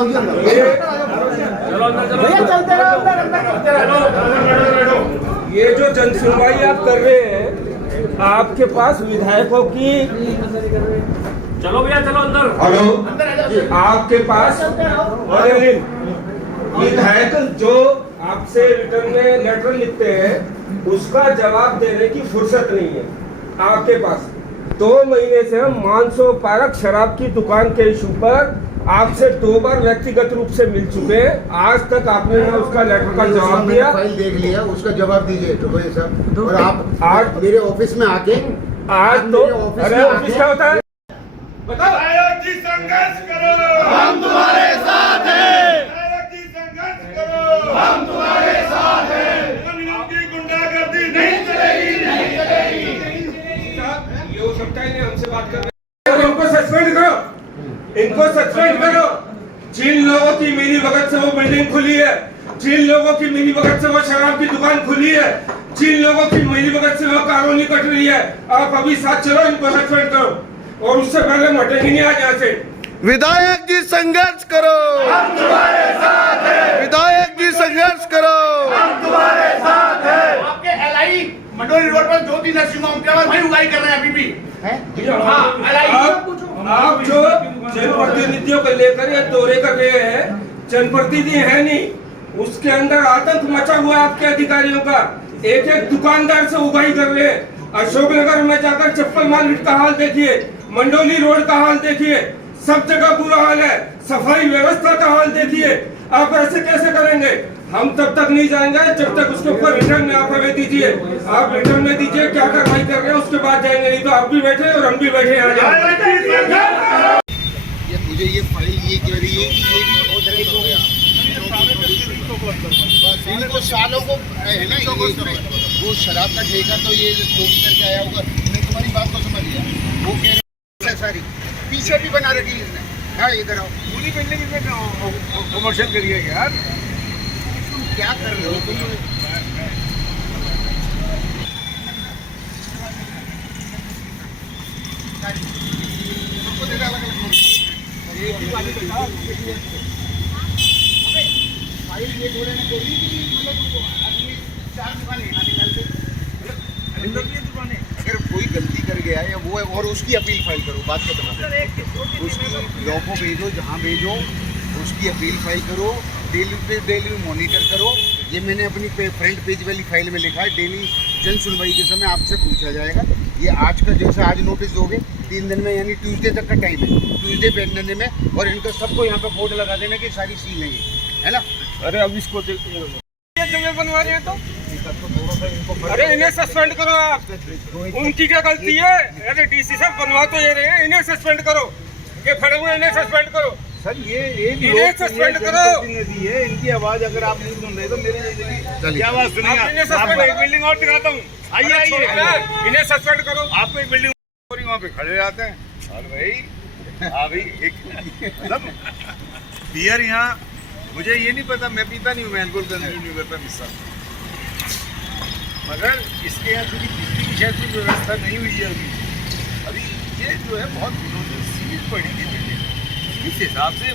भैया चलते रहो। ये जो जन सुनवाई आप कर रहे हैं, आपके पास विधायकों की, चलो भैया चलो अंदर। हेलो, आपके पास विधायक जो आपसे रिटर्न में लेटर लिखते हैं, उसका जवाब देने की फुर्सत नहीं है आपके पास। 2 महीने से हम मानसो पार्क शराब की दुकान के इशू पर आपसे 2 बार व्यक्तिगत रूप से मिल चुके हैं। आज तक आपने ना उसका लेटर का जवाब दिया। फाइल देख लिया, उसका जवाब दीजिए तो भाई साहब। और आप आज मेरे ऑफिस में आके आज तो अरे ऑफिस क्या होता है बताओ। नायक जी संघर्ष करो, हम तुम्हारे साथ हैं। नायक जी संघर्ष करो, हम तुम्हारे साथ हैं। की गुंडागर्दी नहीं चलेगी, नहीं चलेगी। ये हो सकता है नहीं हमसे बात कर रहे हैं। इनको सस्पेंड करो, इनको सस्पेंड करो। जिन लोगों की मिली भगत से वो बिल्डिंग खुली है, जिन लोगों की मिली भगत से वो शराब की दुकान खुली है, जिन लोगों की मिली भगत से वो कॉलोनी कट रही है, आप अभी साथ चलो, इनको सस्पेंड करो और उससे पहले मटेंगे नहीं आज यहाँ से। विधायक जी संघर्ष करो, हम तुम्हारे साथ हैं। विधायक जी संघर्ष करो, हम तुम्हारे साथ हैं। आपके एलआई मंडोली रोड पर 2-3 नर्सिंग होम के बाद वही उगाई कर रहे हैं अभी भी। आप जो जनप्रतिनिधियों को लेकर ये दौरे कर रहे हैं, जनप्रतिनिधि है नहीं, उसके अंदर आतंक मचा हुआ है आपके अधिकारियों का। एक एक दुकानदार से उगाई कर रहे हैं। अशोकनगर में जाकर चप्पल मार्केट का हाल देखिए, मंडोली रोड का हाल देखिए, सब जगह बुरा हाल है। सफाई व्यवस्था का हाल देखिए। आप ऐसे कैसे करेंगे? हम तब तक नहीं जाएंगे जब तक उसके ऊपर रिटर्न में आप हमें दीजिए। आप रिटर्न में दीजिए क्या कार्रवाई कर रहे हैं, उसके बाद जाएंगे। नहीं तो आप भी बैठे और हम भी बैठे यहाँ जाए। ये मुझे ये फाइल ये कह रही है कि ये ऑथराइज हो गया। इनको सालों को है ना, वो शराब का ठेका तो ये चोरी करके आया होगा। मैं तुम्हारी बात को समझ लिया। वो कह रहे हैं सारी पीछे भी बना रखी है इसने। हाँ इधर आओ, पूरी बिल्डिंग में कमर्शियल करिए यार। तुम क्या कर रहे हो तुम? अगर कोई गलती कर गया या वो है और उसकी अपील फाइल करो, बात खत्म। उसकी लॉ को भेजो, जहाँ भेजो उसकी अपील फाइल करो, डेली मॉनिटर करो। ये मैंने अपनी फ्रंट पेज वाली फाइल में लिखा है। डेली जन सुनवाई के समय आपसे पूछा जाएगा। ये आज का जैसा आज नोटिस दोगे 3 दिन में, यानी ट्यूसडे तक का टाइम है। ट्यूसडे भेजने में, और इनका सबको यहाँ पे बोर्ड लगा देना कि सारी सील है ना। अरे अब इसको जगह बनवा रहे हैं तो अरे इन्हें सस्पेंड करो आप। उनकी क्या गलती है? अरे डीसी साहब बनवा तो ये रहे हैं, इन्हें सस्पेंड करो। ये खड़े हुए इन्हें सस्पेंड करो सर। ये इन्हें सस्पेंड करो। जनप्रतिनिधि है, इनकी आवाज अगर आप नहीं सुन रहे तो मेरे क्या आवाज सुनिए। आप इन्हें सस्पेंड, एक बिल्डिंग और दिखाता हूँ। आइए आइए, इन्हें सस्पेंड करो। आपको एक बिल्डिंग वहाँ पे खड़े रहते हैं। और भाई अभी एक मतलब बियर यहाँ, मुझे ये नहीं पता, मैं पीता नहीं हूँ, मैं अल्कोहल कंज्यूम नहीं करता मिस्सा। मगर इसके यहाँ क्योंकि बिजली की शायद कोई व्यवस्था नहीं हुई है अभी ये जो है बहुत सीरीज पड़ी थी बिल्डिंग, इस हिसाब से